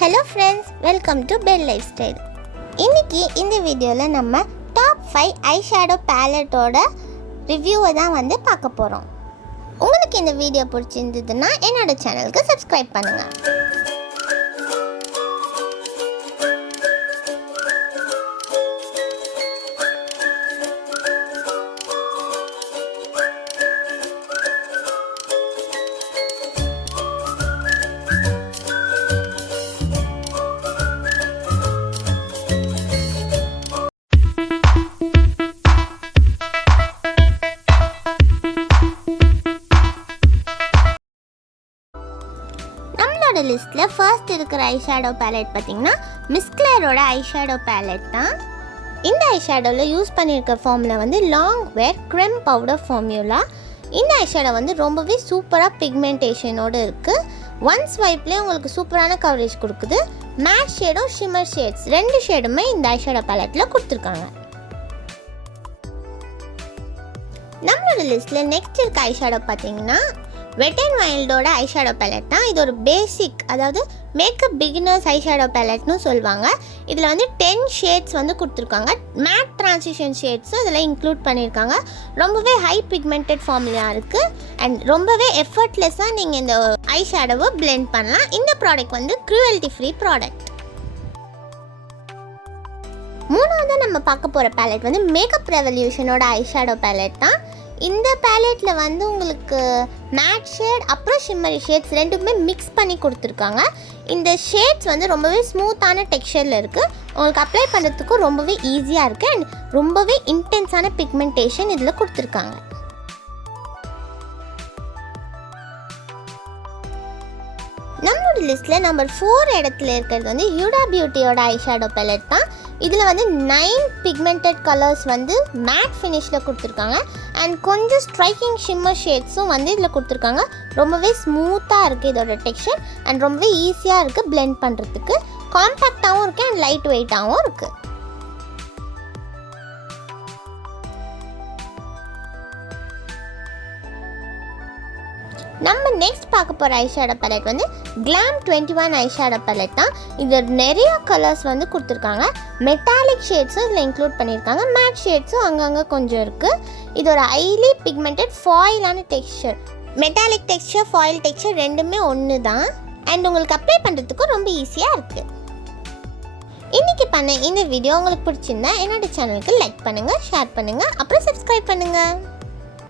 Hello friends, welcome to Bell Lifestyle. இன்னைக்கு இந்த வீடியோல நம்ம டாப் 5 eyeshadow palette ஓட ரிவ்யூவை தான் வந்து பார்க்க போறோம். உங்களுக்கு இந்த வீடியோ பிடிச்சிருந்ததுன்னா என்னோட சேனலுக்கு சப்ஸ்கிரைப் பண்ணுங்க. லிஸ்ட்ல ஃபர்ஸ்ட் இருக்கிற ஐஷேடோ பேலட் பார்த்தீங்கன்னா மிஸ்க்ளரோட ஐஷேடோ பேலட் தான். இந்த ஐஷேடோவில் யூஸ் பண்ணியிருக்க ஃபார்முலா வந்து லாங் வேர் க்ரெம் பவுடர் ஃபார்முலா. இந்த ஐஷேடோ வந்து ரொம்பவே சூப்பராக பிக்மெண்டேஷனோடு இருக்குது. ஒன் ஸ்வைப்லேயே உங்களுக்கு சூப்பரான கவரேஜ் கொடுக்குது. மேட் ஷேடும் ஷிம்மர் ஷேட்ஸ் ரெண்டு ஷேடுமே இந்த ஐஷேடோ பேலட்டில் கொடுத்துருக்காங்க. நம்மளோட லிஸ்ட்டில் நெக்ஸ்ட் இருக்க ஐஷேடோ பார்த்தீங்கன்னா வெட் அண்ட் வைல்டோட ஐஷேடோ பேலட் தான். இது ஒரு பேசிக், அதாவது மேக்கப் பிகினர்ஸ் ஐஷேடோ பேலட்னு சொல்லுவாங்க. இதில் வந்து 10 ஷேட்ஸ் வந்து கொடுத்துருக்காங்க. மேட் ட்ரான்சிஷன் ஷேட்ஸும் இதில் இன்க்ளூட் பண்ணியிருக்காங்க. ரொம்பவே ஹை பிக்மெண்டட் ஃபார்முலா இருக்குது அண்ட் ரொம்பவே எஃபர்ட்லெஸ்ஸாக நீங்கள் இந்த ஐஷேடோவை பிளெண்ட் பண்ணலாம். இந்த ப்ராடக்ட் வந்து க்ரூவல்ட்டி ஃப்ரீ ப்ராடக்ட். மூணாவது நம்ம பார்க்க போகிற பேலட் வந்து மேக்கப் ரெவல்யூஷனோட ஐஷேடோ பேலட் தான். இந்த பேலட்டில் வந்து உங்களுக்கு மேட் ஷேட் அப்புறம் ஷிம்மரி ஷேட்ஸ் ரெண்டுமே மிக்ஸ் பண்ணி கொடுத்துருக்காங்க. இந்த ஷேட்ஸ் வந்து ரொம்பவே ஸ்மூத்தான டெக்ஸ்சரில் இருக்குது. உங்களுக்கு அப்ளை பண்ணுறதுக்கும் ரொம்பவே ஈஸியாக இருக்குது அண்ட் ரொம்பவே இன்டென்ஸான பிக்மெண்டேஷன் இதில் கொடுத்துருக்காங்க. நம்மளோட லிஸ்ட்டில் நம்பர் 4 இடத்துல இருக்கிறது வந்து HUDA பியூட்டியோட ஐஷேடோ பேலட் தான். இதில் வந்து 9 பிக்மெண்டட் கலர்ஸ் வந்து மேட் ஃபினிஷில் கொடுத்துருக்காங்க அண்ட் கொஞ்சம் ஸ்ட்ரைக்கிங் ஷிம்மர் ஷேட்ஸும் வந்து இதில் கொடுத்துருக்காங்க. ரொம்பவே ஸ்மூத்தாக இருக்குது இதோட டெக்ஸ்சர் அண்ட் ரொம்பவே ஈஸியாக இருக்குது பிளெண்ட் பண்ணுறதுக்கு. காம்பேக்டாகவும் இருக்குது அண்ட் லைட் வெயிட்டாகவும் இருக்குது. நம்ம நெக்ஸ்ட் பார்க்க போகிற ஐஷேடோ பேலட் வந்து GLAM 21 ஐஷேடோ பேலட் தான். இது நிறைய கலர்ஸ் வந்து கொடுத்துருக்காங்க. மெட்டாலிக் ஷேட்ஸும் இதில் இன்க்ளூட் பண்ணியிருக்காங்க. மேட் ஷேட்ஸும் அங்கங்கே கொஞ்சம் இருக்குது. இது ஒரு ஹைலி பிக்மெண்டட் ஃபாயிலான texture. Metallic texture foil texture ரெண்டுமே ஒன்று தான் அண்ட் உங்களுக்கு அப்ளை பண்ணுறதுக்கும் ரொம்ப ஈஸியாக இருக்குது. இன்றைக்கி பண்ண இந்த வீடியோ உங்களுக்கு பிடிச்சிருந்தா என்னோட சேனலுக்கு லைக் பண்ணுங்கள், ஷேர் பண்ணுங்கள், அப்புறம் சப்ஸ்கிரைப் பண்ணுங்கள்.